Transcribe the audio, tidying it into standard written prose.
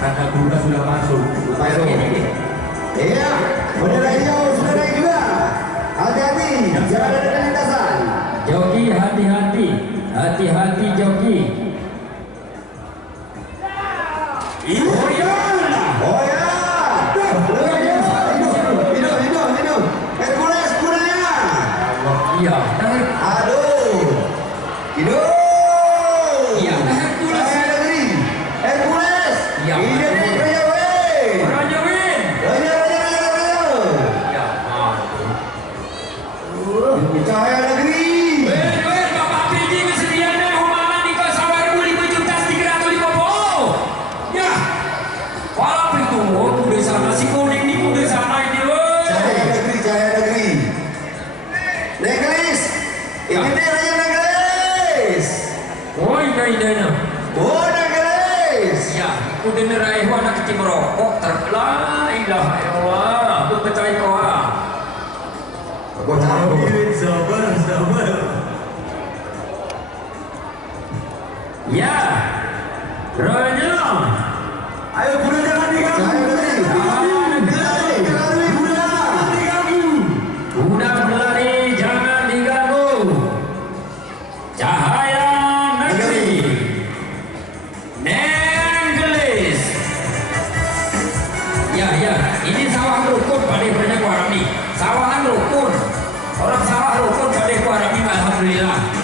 karena Buka sudah masuk. Masuk. Iya, bendera hijau sudah naik juga. Hati-hati, jangan ada lintasan. Joki hati-hati, hati-hati joki. Oh ya, oh ya. Hidup. Hercules kurangnya. Iya, Aduh, hidup. iya, Hercules. Saya negeri, Hercules. Iya. Ini dia Raja Win. Raja Win. Raja. Ya, Cahaya negeri. Win, Bapak PJ kesediaannya hukuman di Kasawar 5.350. Ya, walau itu, udah sana si kuning nih, udah sana ini loh. Cahaya negeri. Negris. Ini dia Raja Negris. Oh, ini. Oh, Negris. Ya, udah nerai anak kecil merokok terbelah. Ilah, ya Allah, aku percaya kau. Aku tahu. Sabar. Ya, Raja. Ayo kuda jangan diganggu. Udah berlari, jangan diganggu. Cahaya negeri. Nenggelis. Ya, ini sawah rukun pada banyak warami. Sawahan rukun. Orang sawah rukun pada warami, alhamdulillah.